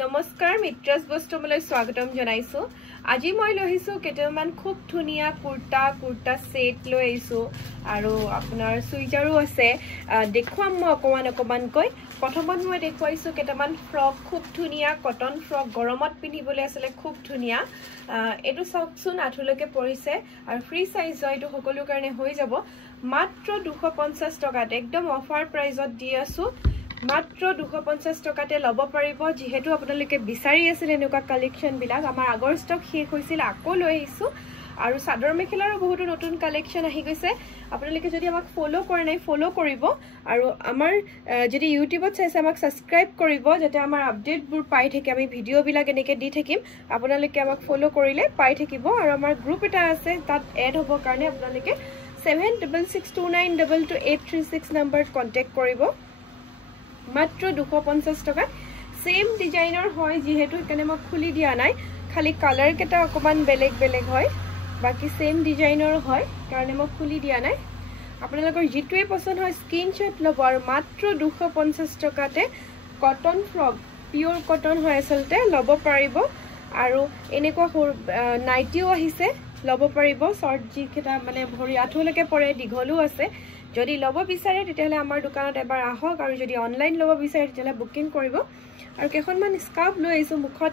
নমস্কাৰ মিত্ৰাস বস্তুমলৈ স্বাগতম জনাইছো আজি মই লহিছো কেটামান খুব ধুনিয়া কুৰ্তা সেট লৈ আইছো আৰু আপোনাৰ সুইজাৰো আছে দেখুৱাম মই অকমান কৈ প্ৰথমত মই দেখুৱাইছো কেটামান ফ্ৰক খুব ধুনিয়া কটন ফ্ৰক গৰমত পিন্ধিবলৈ আছে খুব ধুনিয়া এটো সবচুন আঠুলৈকে পৰিছে আৰু ফ্ৰী সাইজ হয় এটো সকলো কাৰণে হৈ যাব মাত্ৰ 250 টকাত একদম অফাৰ প্ৰাইজত দি আছো মাত্ৰ 250 টকাতে লব পাৰিব যেহেতু আপোনালোকে বিচাৰি আছিল এনেকুৱা কালেকচন বিলাক আমাৰ আগৰ ষ্টক শেষ হৈছিল আকৌ লৈ আহিছো আৰু সাদৰ মেখেলাৰো বহুত নতুন কালেকচন আহি গৈছে আপোনালোকে যদি আমাক ফলো কৰে নাই ফলো কৰিব আৰু আমাৰ যদি ইউটিউবত চাইছে আমাক সাবস্ক্ৰাইব কৰিব যাতে আমাৰ আপডেটবোৰ পাই থাকে আমি ভিডিও বিলাক এনেকৈ দি থাকিম আপোনালোকে আমাক ফলো কৰিলে পাই থাকিব আৰু আমাৰ গ্ৰুপ এটা আছে তাত এড হ'ব কাৰণে আপোনালোকে 7662922836 নম্বৰত কন্টাক্ট কৰিব মাত্ৰ 250 টকা সেম ডিজাইনৰ হয় যেহেতু এখানে মই খুলি দিয়া নাই খালি কালাৰ কেটা অকমান বেলেগ হয় বাকি সেম ডিজাইনৰ হয় কাৰণে মই খুলি দিয়া নাই আপোনালোকৰ জিটোৱে পছন্দ হয় স্ক্ৰিনশ্বট লব আৰু মাত্ৰ 250 টকাতে কটন ফ্ৰক পিওৰ কটন হয় আসলতে লব পাৰিব আৰু এনেকুৱা নাইটিও আহিছে লব পাৰিব শৰ্ট জি কেটা মানে ভৰি আঠুলৈকে পৰে দীঘলো আছে যদি লব বিচাৰে তেতিয়ালে আমাৰ দোকানত এবাৰ আহক আৰু যদি অনলাইন লব বিচাৰে তেতিয়ালে বুকিং কৰিব আৰু কেখনমান স্কাৰ্ফ লৈ আইছো মুখত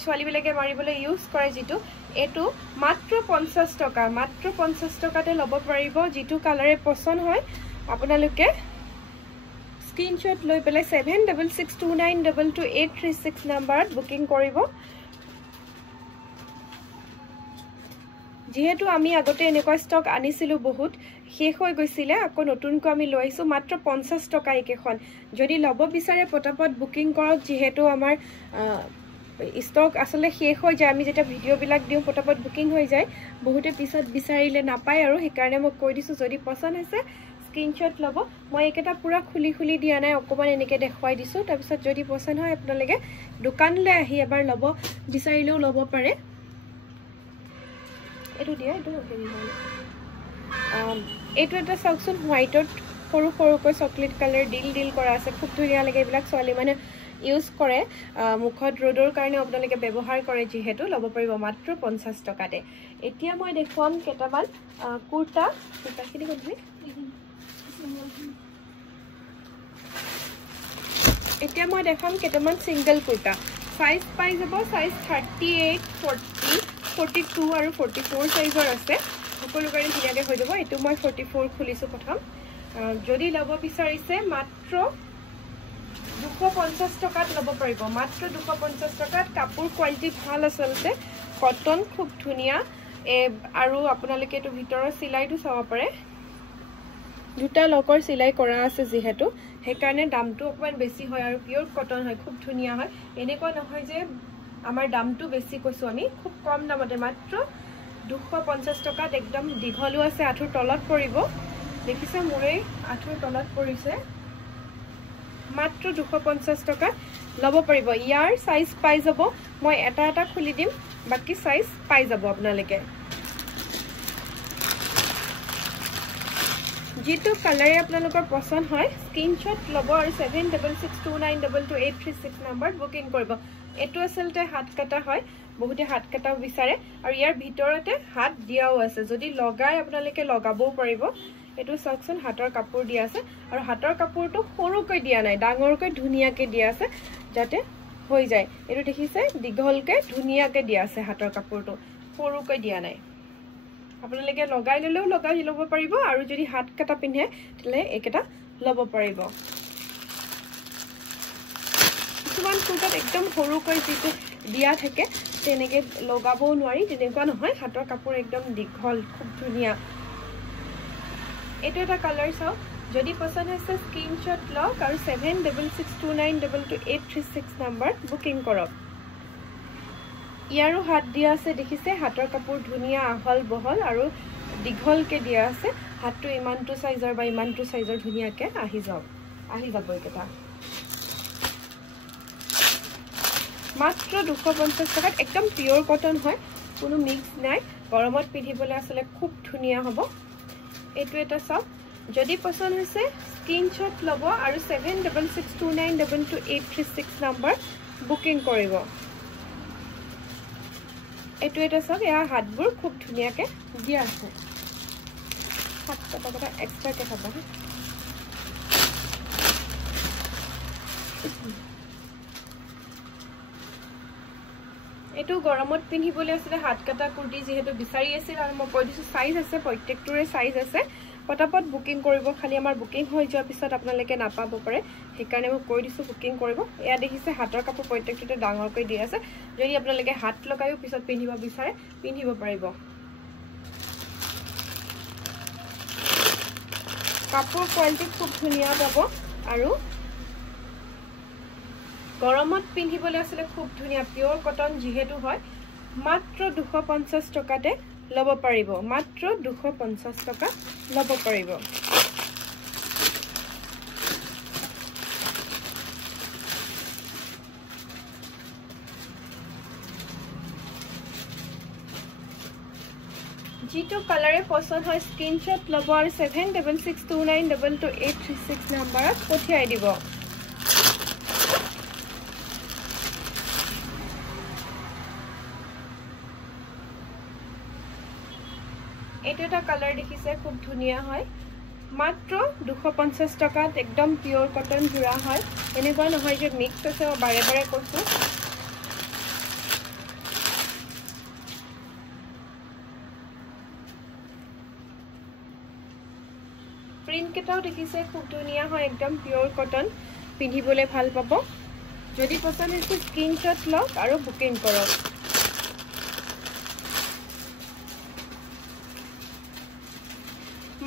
ছোৱালী বিলাকে মাৰিবলৈ ইউজ কৰে যেটো এটো মাত্ৰ 50 টকা মাত্ৰ 50 টকাতে লব পাৰিব যেটো কালাৰে পছন্দ হয় আপোনালোকে স্ক্ৰিনশ্বট লৈ পেলাই 7662922836 নম্বৰত বুকিং কৰিব যেহেতু আমি আগতে এনেকুৱা ষ্টক আনিছিলো বহুত শেষ হৈ গৈছিলে আকৌ নতুনকৈ আমি লৈ আইছো মাত্ৰ 50 টকা একেখন যদি লব বিচাৰে পটাপট বুকিং কৰক যেহেতু আমাৰ ষ্টক আসলে শেষ হৈ যায় আমি যেটা ভিডিও বিলাক দিও পটাপট বুকিং হৈ যায় বহুতে পিছত বিচাৰিলে নাপায় আৰু সেই কাৰণে মই কৈ দিছো যদি পছন্দ আছে স্ক্ৰিনশ্বট লব মই একেটা পুৰা খুলি দিয়া নাই অকমান এনেকৈ দেখুৱাই দিছো তাৰ পিছত যদি পছন্দ হয় আপোনালোকে দোকানলৈ আহি এবাৰ লব বিচাৰিলেও লব পাৰে এটো দিয়া এটো হেৰি হয় এটো এটা সাকচন হোয়াইটত সৰু চকলেট কালাৰ ডিল কৰা আছে খুব ধুনিয়া লাগে এইবিলাক ছোৱালী মানে ইউজ কৰে মুখত ৰ'দৰ কাৰণে আপোনালোকে ব্যৱহাৰ কৰে যেহেতু লব পাৰিব মাত্ৰ 50 টকাতে এতিয়া মই দেখুৱাম কেটামান কুৰ্তাখিনি কোনটো এতিয়া মই দেখাম কেটামান সিঙ্গেল কুৰ্তা সাইজ পাই যাব সাইজ 38 40 42 আৰু 44 সাইজৰ আছে সকলো কাৰণে ধুনিয়াকৈ হৈ যাব এটো মই 44 খুলিছো প্ৰথম যদি লব বিচাৰিছে মাত্ৰ 250 টকাত লব পাৰিব মাত্ৰ 250 টকাত কাপোৰ কোৱালিটি ভাল আসলতে কটন খুব ধুনিয়া আৰু আপোনালোকে এটো ভিতৰৰ সিলাইটো চাব পাৰে দুটা লকৰ সিলাই কৰা আছে যেহেতু সেই কাৰণে দামটো অকমান বেছি হয় আৰু পিওৰ কটন হয় খুব ধুনিয়া হয় এনেকুৱা নহয় যে আমাৰ দামটো বেছি কৈছো আমি খুব কম দামতে মাত্ৰ 250 টকাত একদম দীঘলো আছে আঠুৰ তলত পৰিব দেখিছে মোৰে আঠুৰ তলত পৰিছে মাত্ৰ 250 টকা লব পাৰিব ইয়াৰ সাইজ পাই যাব মই এটা খুলি দিম বাকি সাইজ পাই যাব আপোনালোকে যেটো কালাৰে আপোনালোকৰ পছন্দ হয় স্ক্ৰিনশ্বট লব আৰু 7662922836 নম্বৰত বুকিং কৰিব এটো আসলতে হাত কাটা হয় বহুতে হাত কাটাও বিচাৰে আৰু ইয়াৰ ভিতৰতে হাত দিয়াও আছে যদি লগাই আপোনালোকে লগাবও পাৰিব এটো সাকচন হাতৰ কাপোৰ দিয়া আছে আৰু হাতৰ কাপোৰটো সৰুকৈ দিয়া নাই ডাঙৰকৈ ধুনিয়াকৈ দিয়া আছে যাতে হৈ যায় এটো দেখিছে দীঘলকে ধুনিয়াকৈ দিয়া আছে হাতৰ কাপোৰটো সৰুকৈ দিয়া নাই আপোনালোকে লগাই লব পাৰিব আৰু যদি হাত কাটা পিন্ধে তেলে একেটা লব পাৰিব কিছুমান কুৰ্তাত একদম সৰুকৈ যেটো দিয়া থাকে তেনেকৈ লগাবও নোৱাৰি তেনেকুৱা নহয় হাতৰ কাপোৰ একদম দীঘল খুব ধুনিয়া এটো এটা কালাৰ চাও যদি পছন্দ আছে স্ক্ৰিনশ্বট লওক আৰু 7662922836 নম্বৰ বুকিং কৰক ইয়াৰো হাত দিয়া আছে দেখিছে হাতৰ কাপোৰ ধুনিয়া আহল বহল আৰু দীঘলকে দিয়া আছে হাতটো ইমানটো সাইজৰ বা ইমানটো সাইজৰ ধুনিয়াকে আহি যাব একেটা মাত্ৰ 250 টকাত একদম পিওৰ কটন হয় কোনো মিক্স নাই গৰমত পিন্ধিবলৈ আসলে খুব ধুনিয়া হ'ব এটো এটা সব যদি পছন্দ হৈছে স্ক্ৰিনশ্বট লব আৰু 7662922836 নম্বৰ বুকিং কৰিব এটো এটা সব ইয়া হাতবোৰ খুব ধুনিয়াকে দিয়া আছে 7 টকা এক্সট্ৰা কে পাব এটো গৰমত পিন্ধিবলৈ আছে হাত কাটা কুৰ্তি যেহেতু বিচাৰি আছিল আৰু মই কৈ দিছো সাইজ আছে প্ৰত্যেকটোৰে সাইজ আছে পটাপট বুকিং কৰিব খালি আমাৰ বুকিং হৈ যোৱা পিছত আপোনালোকে নাপাব পাৰে সেইকাৰণে মই কৈ দিছো বুকিং কৰিব এয়া দেখিছে হাতৰ কাপোৰ প্ৰত্যেকটোতে ডাঙৰকৈ দি আছে যদি আপোনালোকে হাত লগায়ও পিছত পিন্ধিব বিচাৰে পিন্ধিব পাৰিব কাপোৰ কোৱালিটি খুব ধুনিয়া পাব আৰু গৰমত পিন্ধিবলৈ আছে খুব ধুনিয়া পিওৰ কটন যেহেতু হয় মাত্ৰ 250 টকাতে লব পাৰিব মাত্ৰ 250 টকা লব পাৰিব जितो कलरे पसंद হয় स्क्रीनशॉट লব আৰু 7662922836 নম্বৰত পঠিয়াই দিব এটো এটা কালাৰ দেখিছে খুব ধুনিয়া হয় মাত্ৰ 250 টাকাত একদম পিওৰ কটন জুৰা হয় এনেকুৱা নহয় যে মিক্স আছে বাৰে বাৰে কৈছো প্ৰিন্ট কেটাও দেখিছে খুব ধুনিয়া হয় একদম পিওৰ কটন পিন্ধিবলে ভাল পাব যদি পছন্দ হৈছে স্ক্ৰিনশট লওক আৰু বুকিং কৰক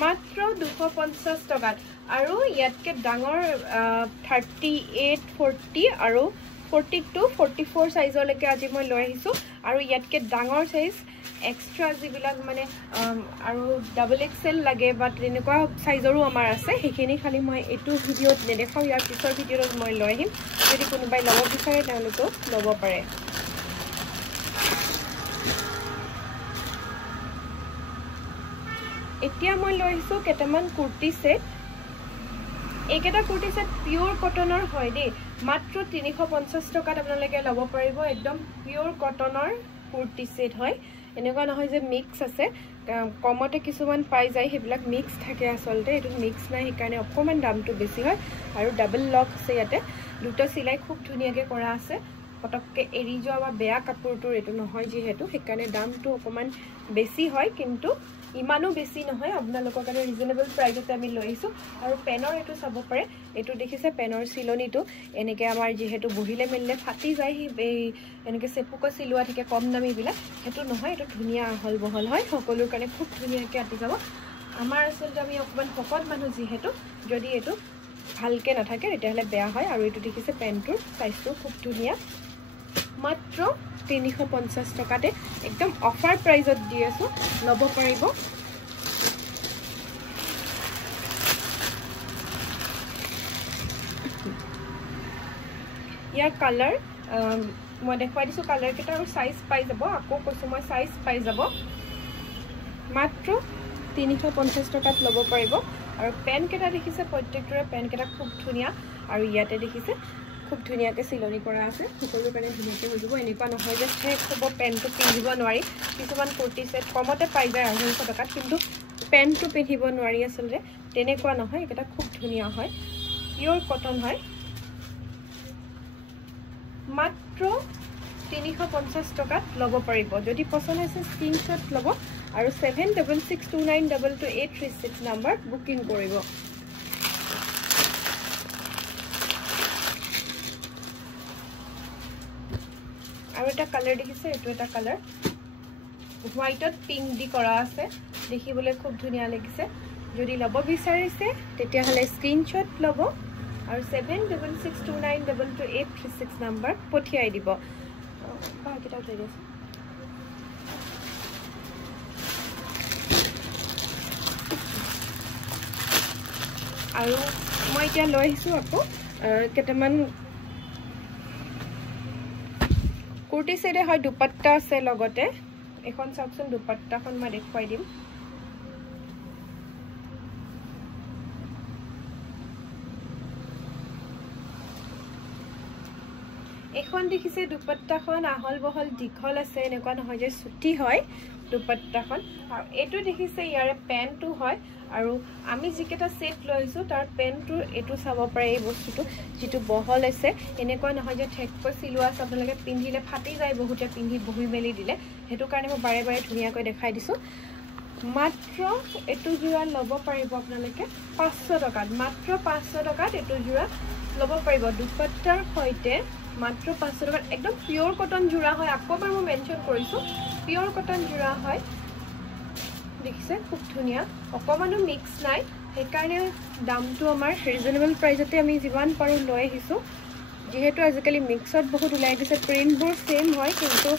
মাত্ৰ 250 টাকাত আৰু ইয়াতকে ডাঙৰ 38 40 আৰু 42 44 সাইজৰ লৈকে আজি মই লৈ আহিছো আৰু ইয়াতকে ডাঙৰ সাইজ এক্সট্ৰা যিবিলাক মানে আৰু ডাবল এক্সেল লাগে বা তেনেকুৱা সাইজৰো আমাৰ আছে সেইখিনি খালি মই এটো ভিডিওত নেদেখাও ইয়াৰ পিছৰ ভিডিওত মই লৈ আহিম যদি কোনোবাই লব বিচাৰে তেওঁলোকে লব পাৰে এতিয়া মই লৈ আহিছো কেটামান kurti set এইকেটা kurti set pure কটনৰ হয় দে মাত্ৰ 350 টকাত আপোনালোকে লব পাৰিব একদম পিওৰ কটনৰ কুৰ্তি সেট হয় এনেকুৱা নহয় যে মিক্স আছে কমতে কিছুমান পাই যায় হেবিলাক মিক্স থাকে আসলতে এটো মিক্স নাই সেইকাৰণে অকমান দামটো বেছি হয় আৰু ডাবল লক আছে ইয়াতে দুটা সিলাই খুব ধুনিয়াকে কৰা আছে পটককে এৰি যোৱা বা বেয়া কাপোৰটোৰ এটো নহয় যেহেতু সেইকাৰণে দামটো অকমান বেছি হয় কিন্তু ইমানো বেছি নহয় আপোনালোকৰ কাৰণে ৰিজনেবল প্ৰাইসতে আমি লৈছো আৰু পেনৰ এটো চাব পাৰে এটো দেখিছে পেনৰ সিলনিটো এনেকে আমাৰ যেহেতু বহিলে মেললে ফাটি যায় এই এনেকে সেপুক সিলুৱা থাকে কম দামী বিলা হেতু নহয় এটো ধুনিয়া আহল বহল হয় সকলোৰ কাৰণে খুব ধুনিয়াকে আটি যাব আমাৰ আসলতে আমি অকমান ফকত মানুহ যেহেতু যদি এটো ভালকে নাথাকে তেতিয়াহলে বেয়া হয় আৰু এটো দেখিছে পেনটোৰ সাইজটো খুব ধুনিয়া মাত্ৰ 350 টকাতে একদম অফাৰ প্ৰাইজত দি আছো লব পাৰিব ইয়াৰ কালাৰ মই দেখাই দিছো কালাৰ কেটা আৰু সাইজ পাই যাব আকৌ কৈছো মই সাইজ পাই যাব মাত্ৰ 350 টকাত লব পাৰিব আৰু পেন কেটা দেখিছে প্ৰত্যেকটোৰে পেন কেটা খুব ধুনিয়া আৰু ইয়াতে দেখিছে খুব ধুনিয়াকে সিলনি কৰা আছে সকলো কাৰণে ধুনিয়াকে হৈ যাব এনেকুৱা নহয় যে ঠেক হ'ব পেনটো পিন্ধিব নোৱাৰি কিছুমান কুৰ্তি সেট কমতে পাই যায় 200 টকাত কিন্তু পেনটো পিন্ধিব নোৱাৰি আসলে তেনেকুৱা নহয় এটা খুব ধুনিয়া হয় পিওৰ কটন হয় মাত্ৰ 350 টকাত লব পাৰিব যদি পছন্দ হৈছে স্ক্ৰিনশ্বট লব আৰু 7662922836 নম্বৰ বুকিং কৰিব আৰু এটা কালাৰ দেখিছে এটো এটা কালাৰ হোয়াইটত পিঙ্ক দি কৰা আছে দেখিবলৈ খুব ধুনিয়া লাগিছে যদি লব বিচাৰিছে তেতিয়া হলে স্ক্ৰিনশ্বট লব আৰু 7662922836 নম্বৰ পঠিয়াই দিব বাকিটা থৈ দিছে আৰু মই এতিয়া লৈ আহিছো আকৌ কেটামান কুৰ্তি সেটে হয় দুপাট্টা আছে লগতে এখন চাওকচোন দুপাট্টাখন মই দেখুৱাই দিম এইখন দেখিছে দুপাট্টাখন আহল বহল দীঘল আছে এনেকুৱা নহয় যে ছুটি হয় দুপাট্টাখন আৰু এটো দেখিছে ইয়াৰে পেন্টটো হয় আৰু আমি যিকেটা সেট লৈছো তাৰ পেন্টটোৰ এটো চাব পাৰে এই বস্তুটো যেটো বহল আছে এনেকুৱা নহয় যে ঠেককৈ সিলোৱা আছে আপোনালোকে পিন্ধিলে ফাটি যায় বহুতে পিন্ধি বহি মেলি দিলে হেতু কাৰণে মই বাৰে বাৰে ধুনিয়াকৈ দেখাই দিছো মাত্ৰ এটো জোৰা লব পাৰিব আপোনালোকে 500 টকাত মাত্ৰ 500 টকাত এটো জোৰা লব পাৰিব দুপাট্টাৰ সৈতে মাত্ৰ 500 টকাত একদম পিওৰ কটন জোৰা হয় আকবাৰ মই মেনশন কৰিছো পিওৰ কটন জোৰা হয় দেখিছে খুব ধুনিয়া অকমানো মিক্স নাই হেকাৰণে দামটো আমাৰ ৰিজনেবল প্ৰাইসতে আমি যিমান পাৰো লৈ আহিছো যেহেতু আজিকালি মিক্সত বহুত উলাই দিছে প্ৰিন্টবোৰ সেম হয় কিন্তু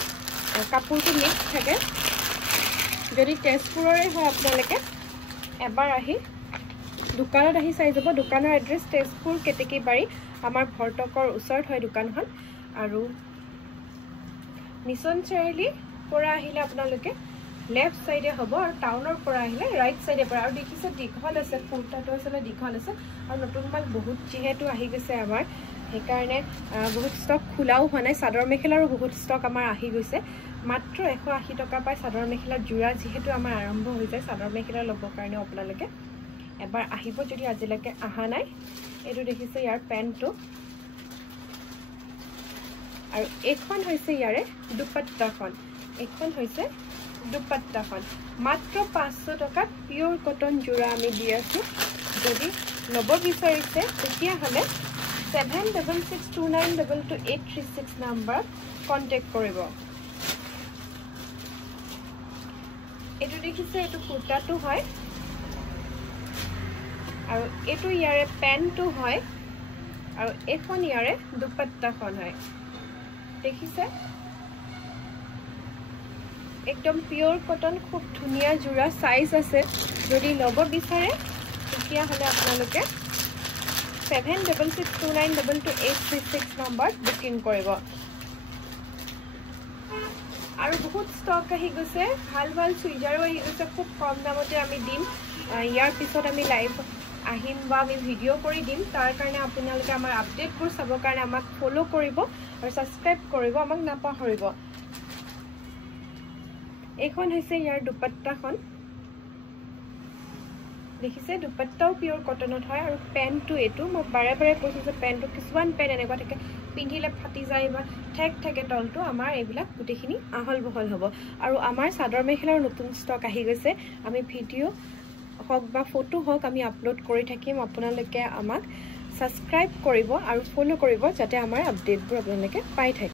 কাপোৰটো মিক্স থাকে যদি তেজপুৰৰে হয় আপোনালোকে এবাৰ আহি দোকানত আহি চাই যাব দোকানৰ এড্ৰেছ তেজপুৰ কেতেকীবাৰী আমাৰ ভৰ্তকৰ ওচৰত হয় দোকানখন আৰু মিছন চাৰিআলি পৰা আহিলে আপোনালোকে লেফট সাইডে হ'ব আৰু টাউনৰ পৰা আহিলে ৰাইট সাইডে পৰা আৰু দেখিছে দীঘল আছে কুৰ্তাটো আছে দীঘল আছে আৰু নতুন মাল বহুত যেহেতু আহি গৈছে আমাৰ হেকাৰণে বহুত ষ্টক খোলাও হোৱা নাই চাদৰ মেখেলাৰো বহুত ষ্টক আমাৰ আহি গৈছে মাত্ৰ 180 টকা পাই চাদৰ মেখেলা জোৰা যেহেতু আমাৰ আৰম্ভ হৈ যায় চাদৰ মেখেলা ল'বৰ কাৰণে আপোনালোকে এবাৰ আহিব যদি আজিলৈকে আহা নাই এটো দেখিছে ইয়াৰ পেন্টটো আৰু এখন হৈছে ইয়াৰে দুপাট্টাখন এখন হৈছে দুপাট্টাখন মাত্ৰ 500 টকাত পিওৰ কটন জোৰা আমি দি আছো যদি লব বিচাৰিছে তেতিয়া হলে 7662922836 নাম্বাৰত কন্টাক্ট কৰিব এটো দেখিছে এটো কুৰ্তাটো হয় আৰু এটো ইয়াৰে পেন্টটো হয় আৰু এখন ইয়াৰে দুপাট্টাখন হয় দেখিছে একদম পিওৰ কটন খুব ধুনিয়া জোৰা সাইজ আছে যদি লব বিচাৰে তেতিয়া হলে আপোনালোকে 7662922836 নাম্বাৰত বুকিং কৰিব আৰু বহুত ষ্টক আহি গৈছে ভাল ভাল সুইজাৰো আহি গৈছে খুব কম দামতে আমি দিম ইয়াৰ পিছত আমি লাইভ আহিম বা আমি ভিডিও কৰি দিম তাৰ কাৰণে আপোনালোকে আমাৰ আপডেটবোৰ চাবৰ কাৰণে আমাক ফলো কৰিব আৰু সাবস্ক্ৰাইব কৰিব আমাক নাপাহৰিব এখন হৈছে ইয়াৰ দুপাট্টাখন দেখিছে দুপাট্টাও পিওৰ কটনত হয় আৰু পেন্টটো এটো মই বাৰে বাৰে কৈছো যে পেন্টটো কিছুমান পেন্ট এনেকুৱা থাকে পিন্ধিলে ফাটি যায় বা ঠেক থাকে তলটো আমাৰ এইবিলাক গুটেখিনি আহল বহল হ'ব আৰু আমাৰ চাদৰ মেখেলাৰ নতুন ষ্টক আহি গৈছে আমি ভিডিও হক বা ফটো হক আমি আপলোড কৰি থাকিম আপোনালোকে আমাক সাবস্ক্ৰাইব কৰিব আৰু ফলো কৰিব যাতে আমাৰ আপডেটবোৰ আপোনালোকে পাই থাকে